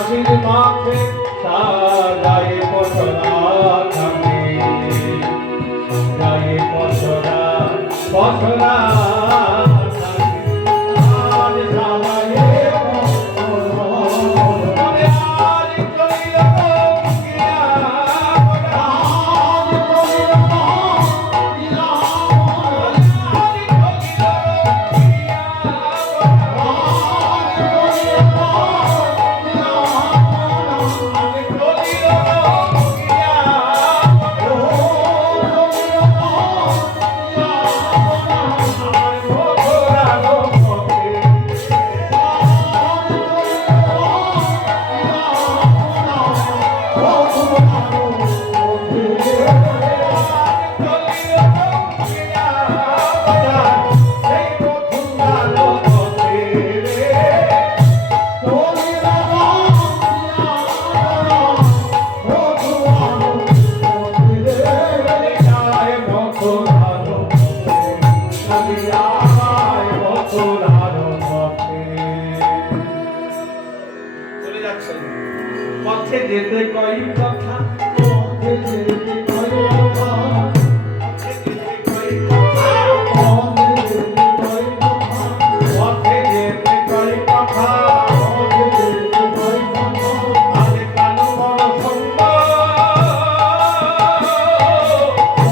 হাসির মাঠে সাজায় পছরা থাকে, সাজায় পছরা পছরা পথে যেতে কই কথা, পথে যেতে কই কথা, পথে যেতে কই কথা, পথে যেতে কই কথা, পথে যেতে কই কথা, আরে কালো বড় সুন্দর,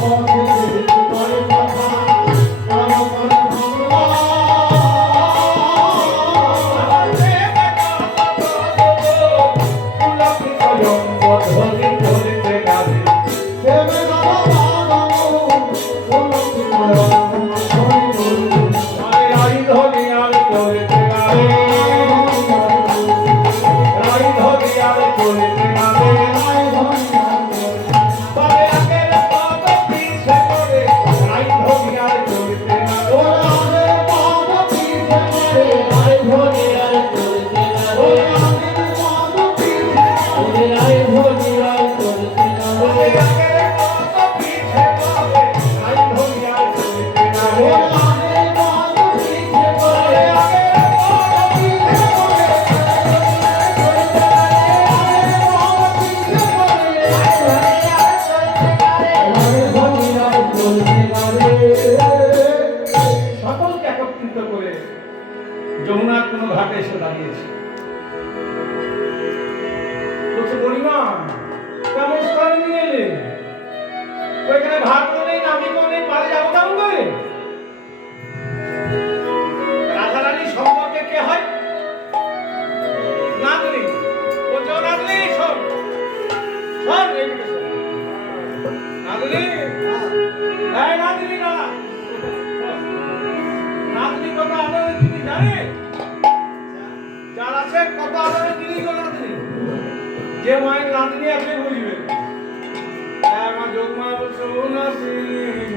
পথে যেতে কই কথা, কালো বড় সুন্দর, যমুনার কোন ঘাটে এসে দাঁড়িয়েছে। বলছে গরিমা কেমন স্থান নিয়ে এলে? ওইখানে ভাত তো নেই, নামিকও নেই, পারে যাবো কেমন করে? রাধা রানী সম্পর্কে কে হয়? নাতনি। বলছে ও নাতনি শোন, শোন এইদিকে শোন। নাতনি, এই নাতনি না, নাতনি কত আদরের জিনিস জানে? যার আছে কত আদরের জিনিস ও নাতনি। যে মায়ের নাতনি আছে বুঝবে। আমার যোগমা বলছে ও নাতনি,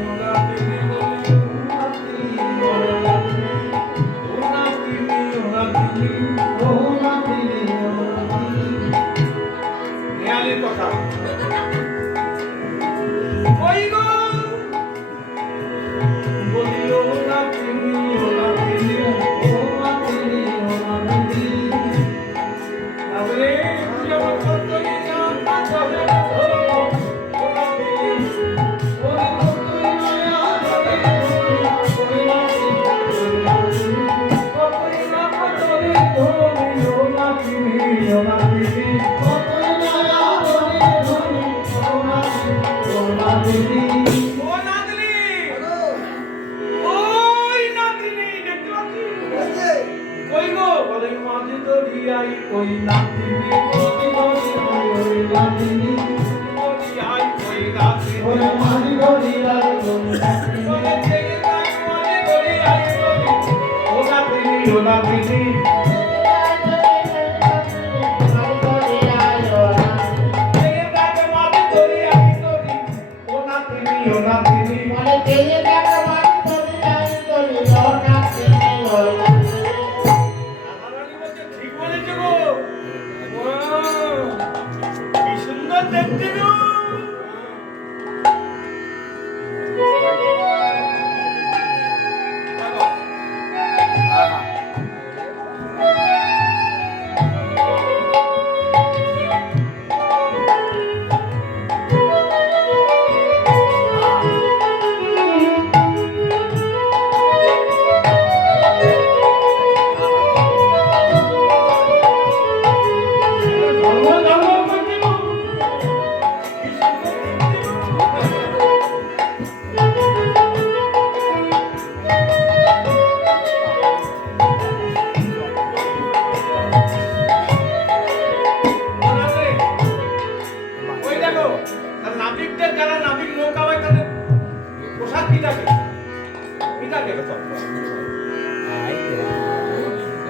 ও নাতনি বলে, ও নাতনি, ও নাতনি, ও নাতনি, ও নাতনি, ও নাতনি। নিয়ালির কথা। ওই গো বলি ও নাতনি, ও নাতনি, ও নাতনি, ও নাতনি। তাহলে তুই আমার কতই না পাথরে ধো, ও নাতনি, ওরে কতই মায়া ধরে ধো, ও নাতনি, কতই না পাথরে ধো, ও নাতনি, ও নাতনি, কতই মায়া ধরে ধো, ও নাতনি, ও নাতনি। কই গো বলে মাঝে দরিয়াই কই নাতিনি, কই দরিয়াই ওই নাতিনি, দরিয়াই কই নাতিনি, ওরে মাঝে দরিয়াই কই নাতিনি, বলে থেকে তাই মাঝে দরিয়াই কই ও নাতিনি, ও নাতিনি।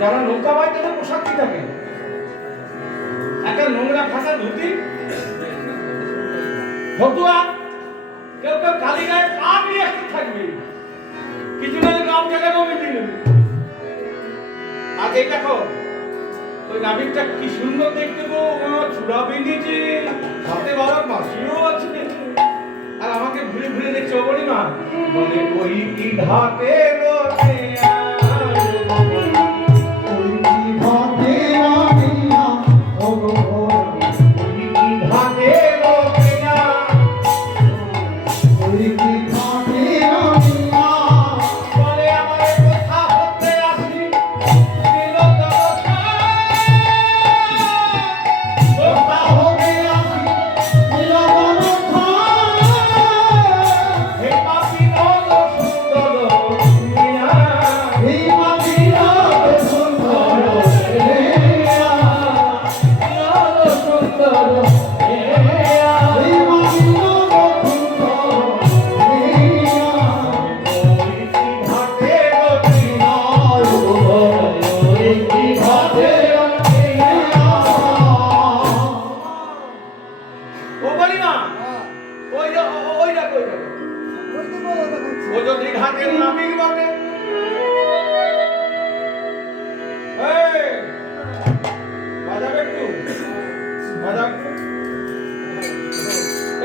যারা নৌকা বায় তাদের পোশাক কি থাকে? একটা নোংরা ফাঁকা ধুতি, ফতুয়া, কেউ কেউ কালি গায়ে পা দিয়ে একটু থাকবে, কিছু না গাম জায়গাটাও মিটিয়ে নেবে। আজ এই দেখো ওই নাবিকটা কি সুন্দর দেখতে গো, চূড়া বেঁধেছে, হাতে বাবার বাঁশিও আছে, আর আমাকে ঘুরে ঘুরে দেখছে। ও বলি মা বলে ওই কি ঘাটে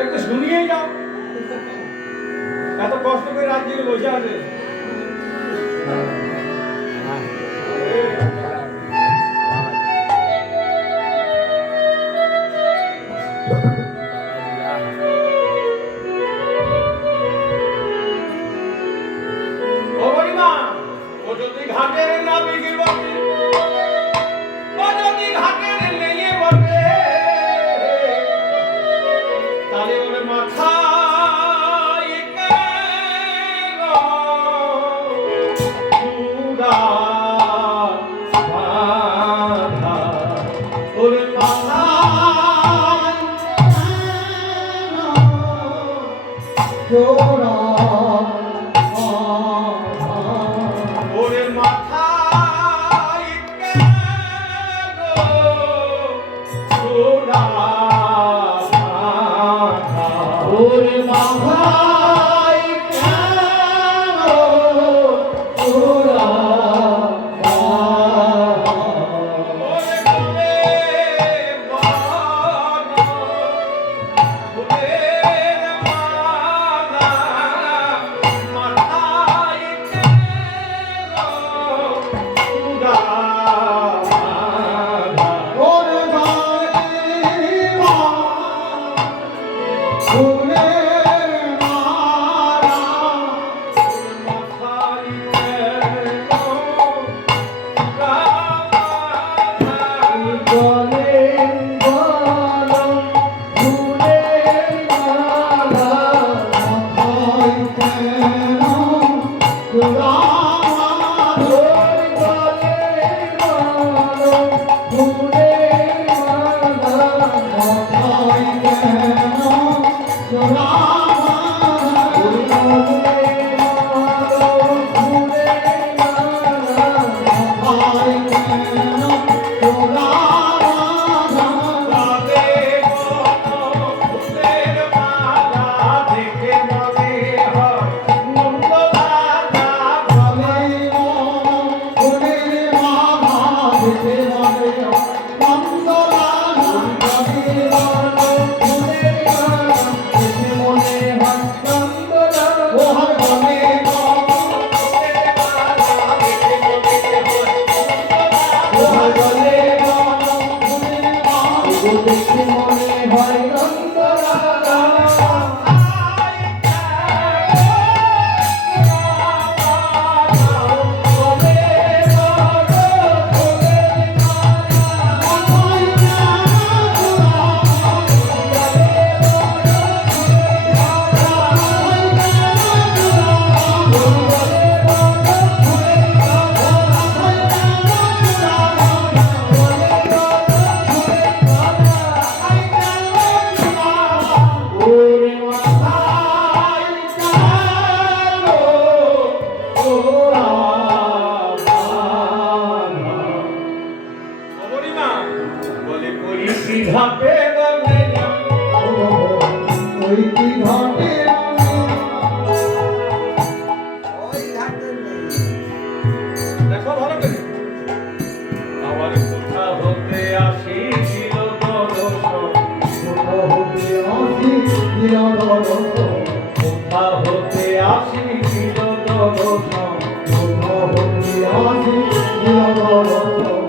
একটু শুনিয়ে যাও, এত কষ্ট করে রাত জেগে বসে আছে। ও বলিমা ও যদি ঘাটের না বিগি বসে, ও যদি ঘাটের নেইয়ে বসে, তাহলে ওর মাথায় কেন চূড়া বাঁধা? ওর মাথায় চূড়া ওরে মাথায়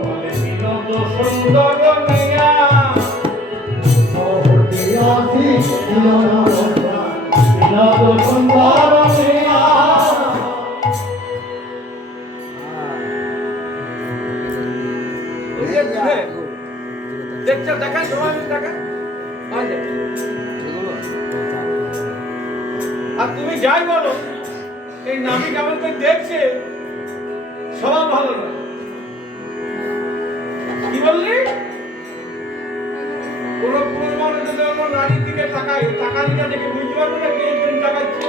বলে বিনোদ সুন্দর মিয়া দেখছো দেখা সময় দেখা আর তুমি যাই বলো এই নামি কেমন করে দেখছে স্বভাব ভালো নয় কি বললি কোন পুরুষ মানুষ যদি অন্য নারীর দিকে তাকায় টাকারিটা দেখে বুঝতে পারবে না কে একজন তাকাচ্ছে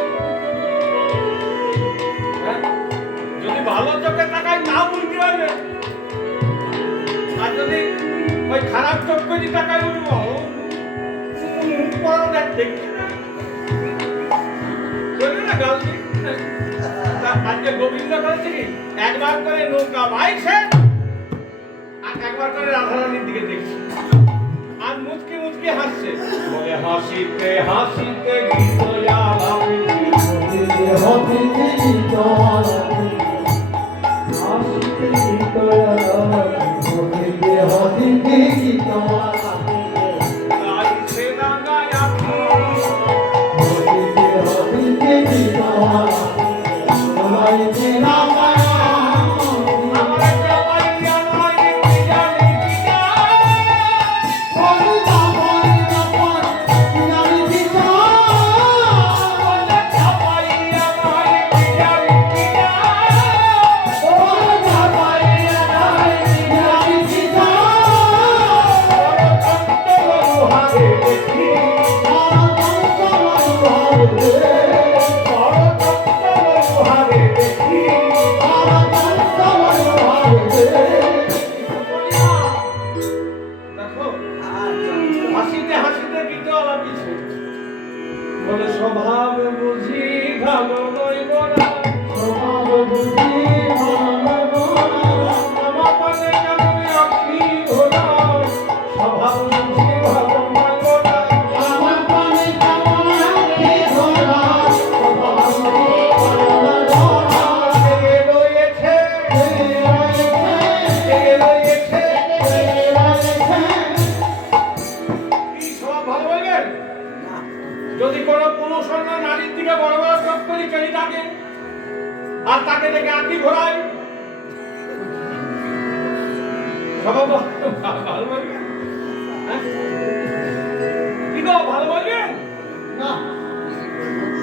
যদি ভালো চোখে তাকায় তাও বুঝতে পারবে আর যদি ওই খারাপ চোখ করে তাকায় বুঝবো দেখছি না চলবে না গালছি আজকে গোবিন্দ করেছে কি একবার করে নৌকা বাইছে আর একবার করে রাধারানীর দিকে দেখছি আর মুচকি মুচকি হাসছে বলে হাসিতে হাসিতে গীত আলাপি হাসিতে গীত আলাপি হাসিতে গীত আলাপি হাসিতে গীত আলাপি গাইছে না গায়া হাসিতে গীত আলাপি গাইছে না স্বভাব বুঝি ভালো নয় বলা স্বভাব বুঝি ভালো আমার পানে কেমন আখি ঘোরা স্বভাব বুঝি ভালো নয় বলা আমার পানে কেমন আখি ঘোরা স্বভাব বুঝি ভালো নয় বলা রয়েছে কি স্বভাব ভালো বলবেন যদি কোন পুরুষ অন্য নারীর দিকে বড় বড় চোখ করে চলে থাকে আর তাকে দেখে আঁকি ঘোরায় স্বভাব ভালো বলবেন কি গো ভালো বলবেন না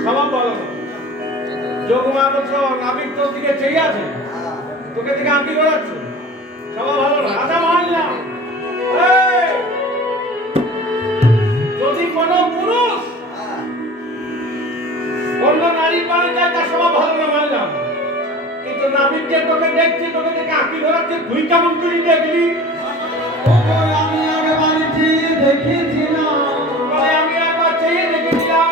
স্বভাব ভালো না যোগমা বলছো নাবিক তোর দিকে চেয়ে আছে তোকে দিকে আঁকি ঘোরাচ্ছে স্বভাব ভালো না আচ্ছা মানলাম যদি কোন পুরুষ অন্য নারী পারে যায় তার স্বভাব ভালো না মানলাম কিন্তু নাবিক যে তোকে দেখছি তোকে দেখে আঁকি ধরাচ্ছে তুই কেমন করে দেখলি আমি আগে বাড়িতে দেখেছিলাম আমি একবার চেয়ে দেখেছিলাম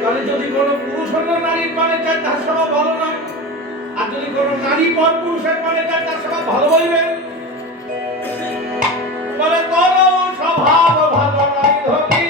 তাহলে যদি কোনো পুরুষ অন্য নারীর পারে যায় তার স্বভাব ভালো নয় আর যদি কোনো নারী পর পুরুষের পারে যায় তার স্বভাব ভালো বলবেন বলে তোর স্বভাব ভালো নয় ধরি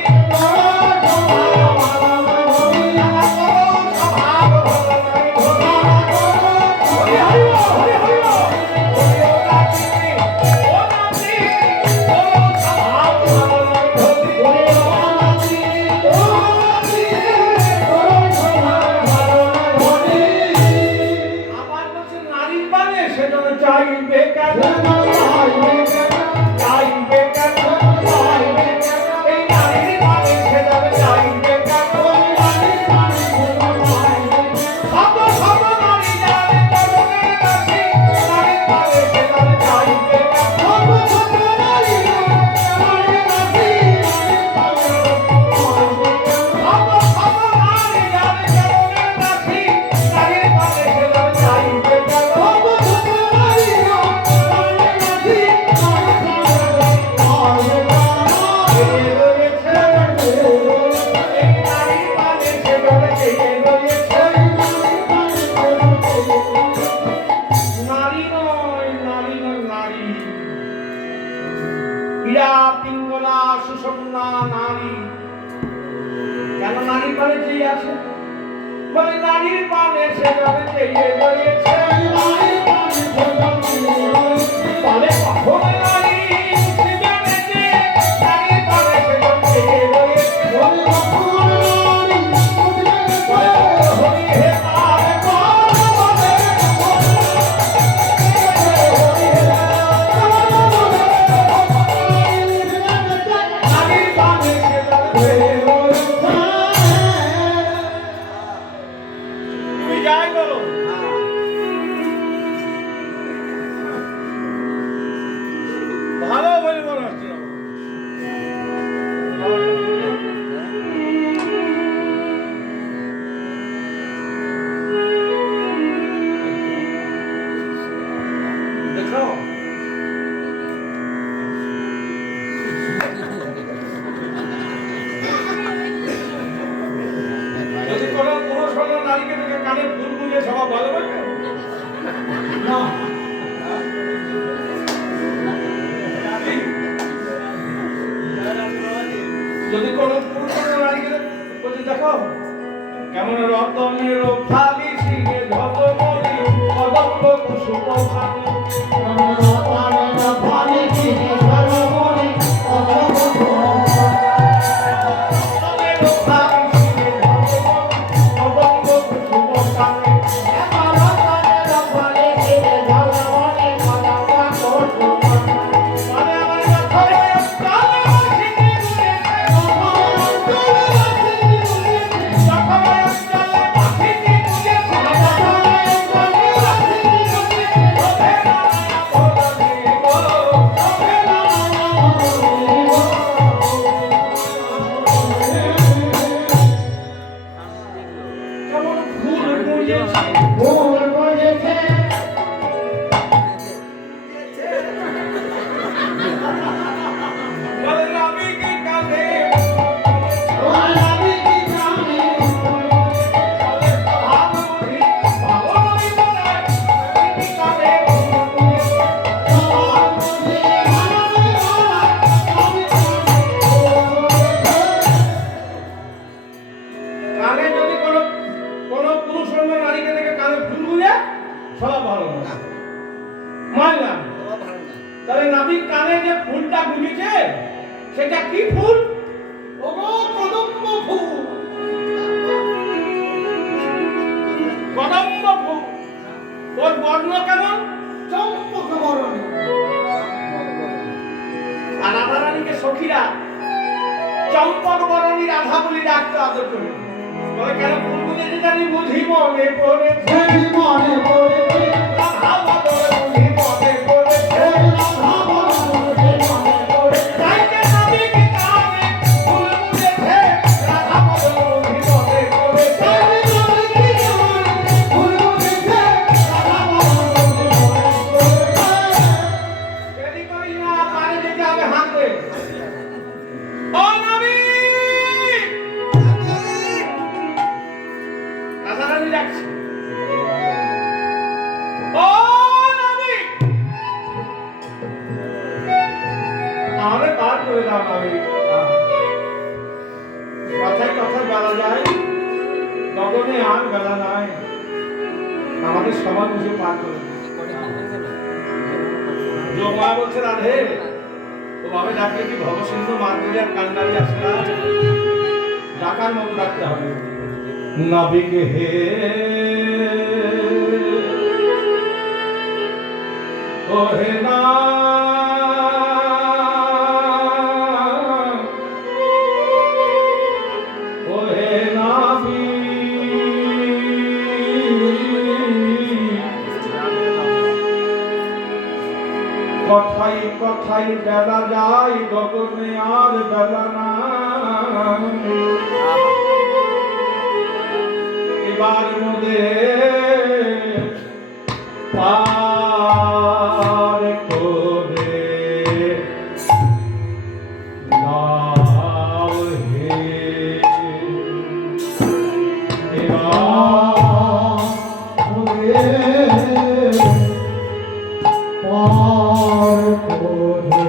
সুষমা নারী কেন নারী পানে চেয়ে আছে বলে নারীর পানে সে যাবে চেয়ে রয়েছে কেমন রতনের খালি সিংহে ধতমণি কদম্ব কুসুম ভানি রতনের খালি সিংহে ধতমণি কদম্ব তাহলে নাবিক কানে যে ফুলটা গুলিছে সেটা কি ফুল? ওগো কদম্ব ফুল। কদম্ব ফুল। ওর বর্ণ কেমন? চম্পক বর্ণ। আর রাধারানীকে সখীরা চম্পক বরণী রাধা বলি ডাকতো আদর করে। বলে কেন ফুল গুলিছে জানি বুঝি মনে পড়েছে মনে পড়েছে রাধা বদলে বুঝি মনে পড়েছে রাধা বদলে মনে পড়েছে তাইকে নাবিক কানে ফুল গুলিছে রাধা বদলে বুঝি মনে পড়েছে ফুল গুলিছে রাধা বদলে মনে পড়েছে। দেরি করি না, পারে যেতে হবে হাতে। ও নাবিক! রাধারানী ডাকছে। ও নাবিক! আমাদের পার করে দাও নাবিক। কথায় কথায় বেলা যায়, গগনে আর বেলা নাই। আমাদের সবার বুঝে পার করে দিও। যোগমা বলছে রাধে ও ভাবে ডাকলে কি ভবসিন্ধু মার্গিনী আর কান্ডারি আসে না, ডাকার মতো ডাকতে হবে। নাবিক হে ও হে না ও হে কথাই কথাই বেলা যায় গগনে আর বেলা নাই। এবার মধ্যে পার করে দাও হে এবার মধ্যে পার করে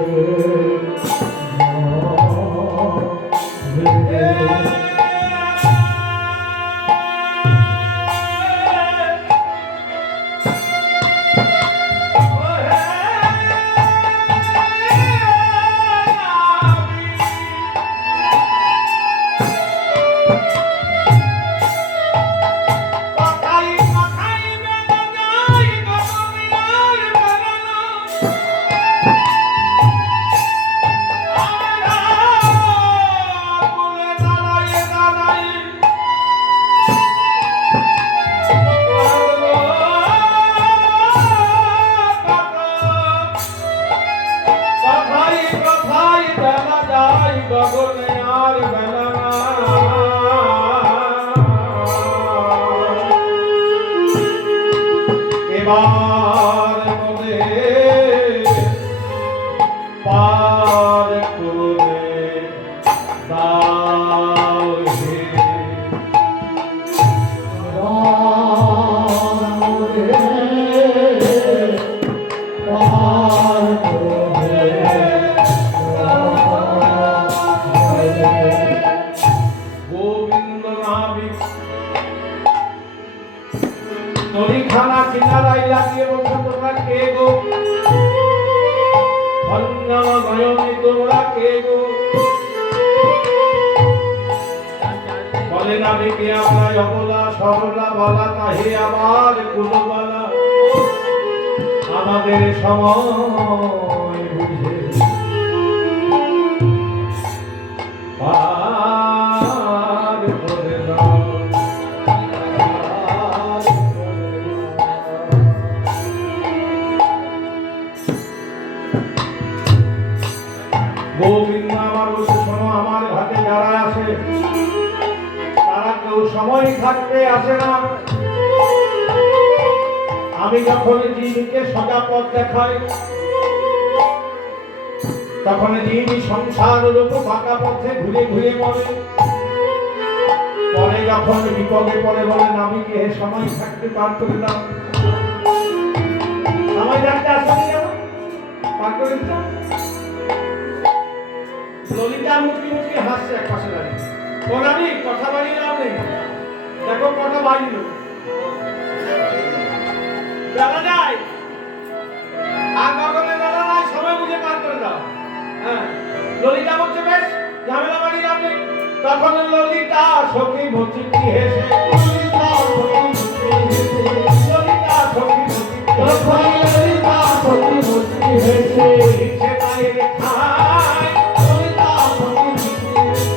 গগনে আর বেলা এবার মনে পার করে দাও হে গোবিন্দ নাবিক মাথায় লাগিয়ে বলছে তোমরা কে গো? খঞ্জন নয়নে তোমরা কে গো? বলে নাবিকে আমরা অবলা সরলা বলা তাহে আবার কুলবালা আমাদের সময় বুঝে পার করে দাও। গোবিন্দ আমার বলছে শোনো, আমার ঘাটে যারা আছে তারা কেউ সময় থাকতে আসে না। আমি যখন জীবকে সোজা পথ দেখাই তখন জীব সংসার রূপ ফাঁকা পথে ঘুরে ঘুরে মরে। পরে যখন বিপদে পড়ে বলে নাবিকে সময় থাকতে পার করে দাও। সময় থাকতে আসেনি কেন? পার করে দাও। ললিতা মুখি মুখি হাসছে এক পাশে দাঁড়িয়ে। কোনাবি কথা বাড়িয়ে লাভ নেই, দেখো কথা বাড়িল বেলা যায় আর গগনে বেলা নাই, সময় বুঝে পার করে দাও। হ্যাঁ, ললিতা বলছে বেশ ঝামেলা বাড়িয়ে লাভ নেই। তখন ললিতা সখী মুচকি হেসে, ললিতা সখী মুচকি হেসে, ললিতা সখী মুচকি তখন ললিতা সখী মুচকি হেসে ইচ্ছে পায়ে খায়। ললিতা সখী মুচকি হেসে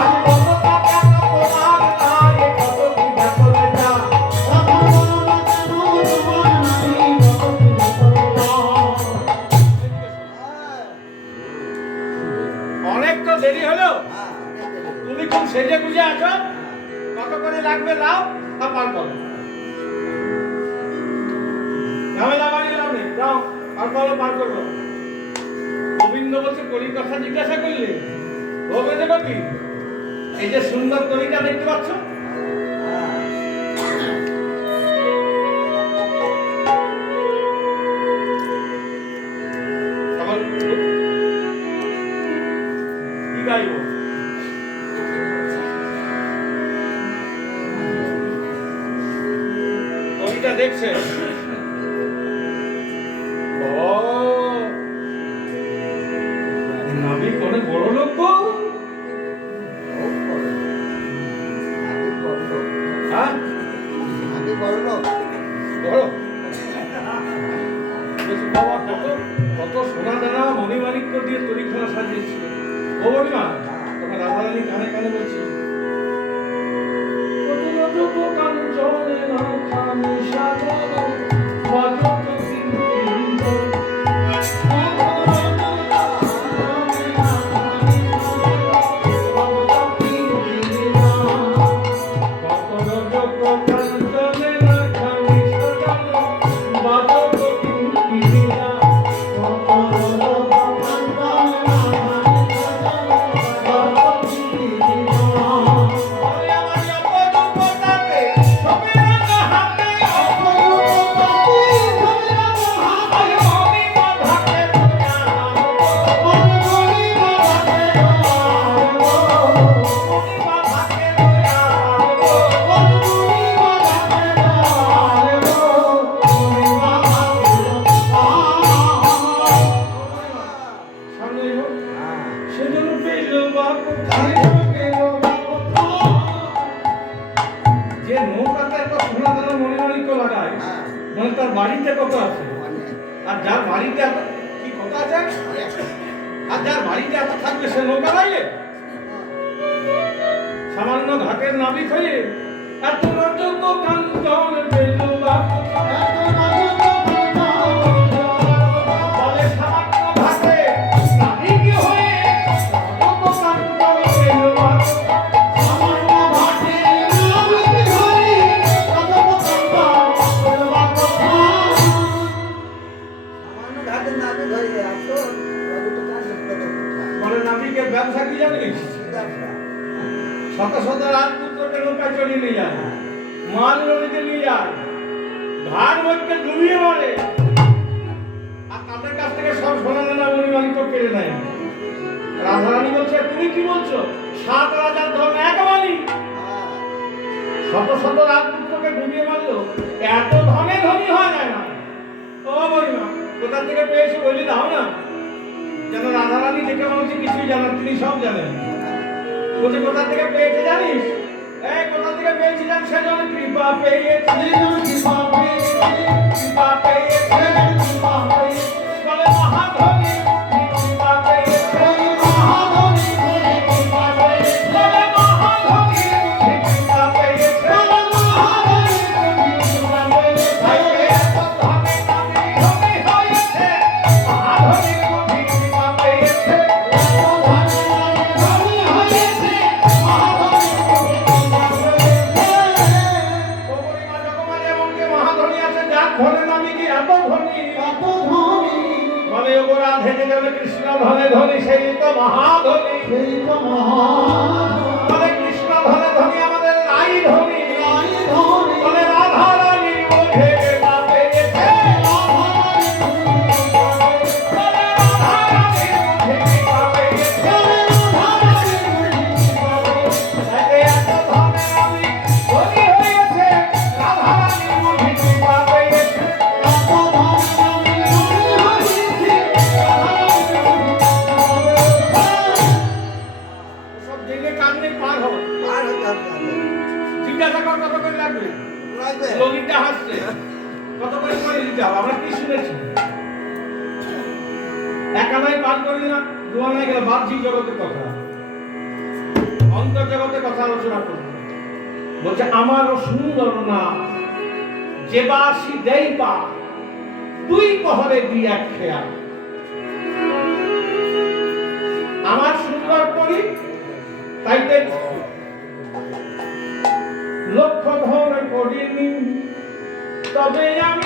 আজ কত টাকা তোমার নাই, কত কি ব্যাপারে যা অনেক তো দেরি হলো, তুমি খুব সেজে গুজে আছো, কত করে লাগবে লাও আর পার করো। ঝামেলা বাড়িয়ে লাভ নেই, যাও আর করো, পার করো। গোবিন্দ বলছে কলির কথা জিজ্ঞাসা করলে হবে দেবো কি? এই যে সুন্দর কলিটা দেখতে পাচ্ছ, তখন কি গাইব? কলিটা দেখছে, নাবিক অনেক বড় লোক গো। হ্যাঁ বড় বলছি, বাবা কত কত সোনা দানা মণিমাণিক্য দিয়ে তরিখানা সাজিয়েছিল। ও বলিমা তোমার রাধারানী কানে কানে বলছি, কত রজক কাঞ্চনে নাখানি সাজানো বাজত কিন্তু যে নৌকাতে একটা সোনা দানা মণিমাণিক্য লাগায়, মানে তার বাড়িতে কত আছে, আর যার বাড়িতে এত কি কত আছে, আর যার বাড়িতে এত থাকবে সে নৌকা লাগে। সামান্য ঘাটের নাবিক হয়ে এত রজক কাঞ্চন পেল বাপু, বলে সামান্য ঘাটে নাবিক হয়ে রজক কাঞ্চন পেল বাপু। বলে নাবিকের ব্যবসা কি জানিস? শত শত রাজপুত্রকে নৌকায় চড়িয়ে নিয়ে যায়, মাল নদীতে নিয়ে যায়, ঘাট মধ্যে ডুবিয়ে মারে, আর তাদের কাছ থেকে সব সোনা দানা মণিমাণিক্য কেড়ে নেয়। রাধারানী বলছে তুমি কি বলছো? 7 রাজার ধন এক মানি। শত শত রাজপুত্র তোকে ডুবিয়ে মারলো, এত ধনে ধনী হওয়া যায় না। ও বলিমা, কোথা থেকে পেয়েছো বলি দাও না। যেন রাধারানী থেকে মনে হচ্ছে কিছুই জানেন, তিনি সব জানেন। বলছে কোথা থেকে পেয়েছে জানিস? এই কোথা থেকে পেয়েছি জানিস? সেজন্য কৃপা পেয়েছি, কৃপা পেয়েছে, বলে মহাধনী কৃপা পেয়েছে, বলে মহাধনী কৃপা পেয়েছে, তাই এত ধনী ধনী হয়েছে, মহাধনী কৃপা পেয়েছে। ও বুড়িমা জগমানে এমন কে মহাধনী আছে যার ধনে নামি কি এত ধনী? বলে ও রাধে যে যাবে কৃষ্ণ ধনে ধনী, সেই তো মহাধনী। বলে কৃষ্ণ ধনে ধনী আমাদের নাই ধনী। বলে রাধা রানী বোঝে কৃপা পেয়েছে, বলে রাধা রানী বোঝে কৃপা পেয়েছে। তাই এত ধনে আমি ধনী হয়েছে, রাধা রানী বোঝে কৃপা পেয়েছে। সব জেনে কান্নে পার হও। জিজ্ঞাসা কর কত করে লাগবে? ললিতা হাসছে, কত করে করে দিতে হবে? আমরা কি শুনেছি? একানাই পার করি না, দুয়ানায় গেলে বাহ্যিক জগতের কথা, অন্তর জগতের কথা আলোচনা করবো। বলছে আমারও সুন্দর না যে বাসি দেই পা, দুই পহরে দি এক খেয়া। আমার সুন্দর করি তাইতে লক্ষ্য ধরে করিনি, তবে আমি